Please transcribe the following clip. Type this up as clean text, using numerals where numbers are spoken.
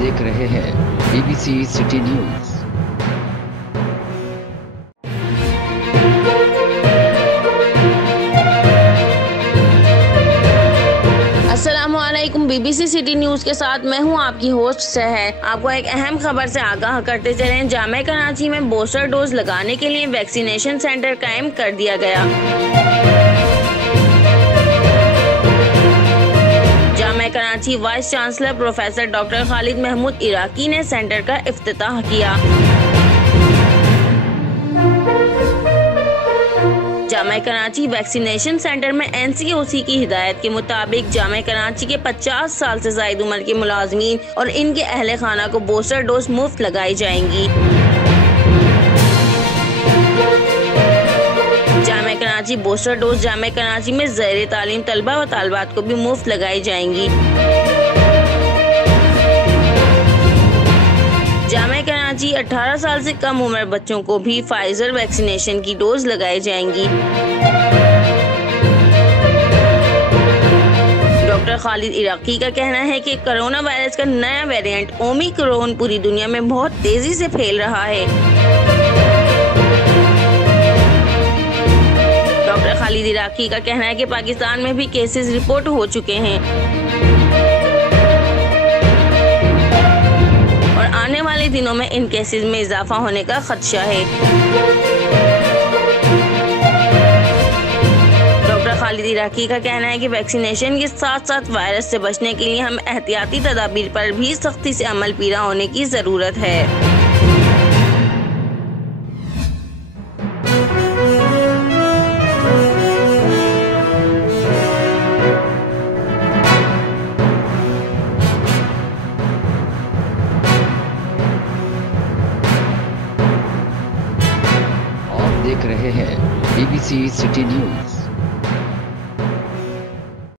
देख रहे हैं BBC सिटी न्यूज। अस्सलामुअलैकुम, BBC सिटी न्यूज के साथ मैं हूं आपकी होस्ट सहर। आपको एक अहम खबर से आगाह करते चलें। जामे कराची में बूस्टर डोज लगाने के लिए वैक्सीनेशन सेंटर कायम कर दिया गया। Jamia Karachi vice chancellor professor doctor Khalid Mahmood Iraqi ने सेंटर का इफ्तिताह किया। जामे कराची वैक्सीनेशन सेंटर में NCOC की हिदायत के मुताबिक जामे कराची के 50 साल से ज़ायद उम्र के मुलाजमीन और इनके अहले खाना को बूस्टर डोज मुफ्त लगाई जाएंगी। जामे कराची बूस्टर डोज जामे कराची में ज़ेर तालीम तलबा व तालिबात को भी मुफ्त लगाई जाएंगी। जामे कराची 18 साल से कम उम्र बच्चों को भी फाइजर वैक्सीनेशन की डोज लगाई जाएंगी। डॉक्टर खालिद इराकी का कहना है कि कोरोना वायरस का नया वेरिएंट ओमिक्रॉन पूरी दुनिया में बहुत तेजी से फैल रहा है। डॉक्टर खालिद इराकी का कहना है कि पाकिस्तान में भी केसेस रिपोर्ट हो चुके हैं और आने वाले दिनों में इन केसेस में इजाफा होने का खदशा है। डॉक्टर खालिद इराकी का कहना है कि वैक्सीनेशन के साथ साथ वायरस से बचने के लिए हम एहतियाती तदाबीर पर भी सख्ती से अमल पीरा होने की ज़रूरत है। आप देख रहे हैं BBC सिटी न्यूज।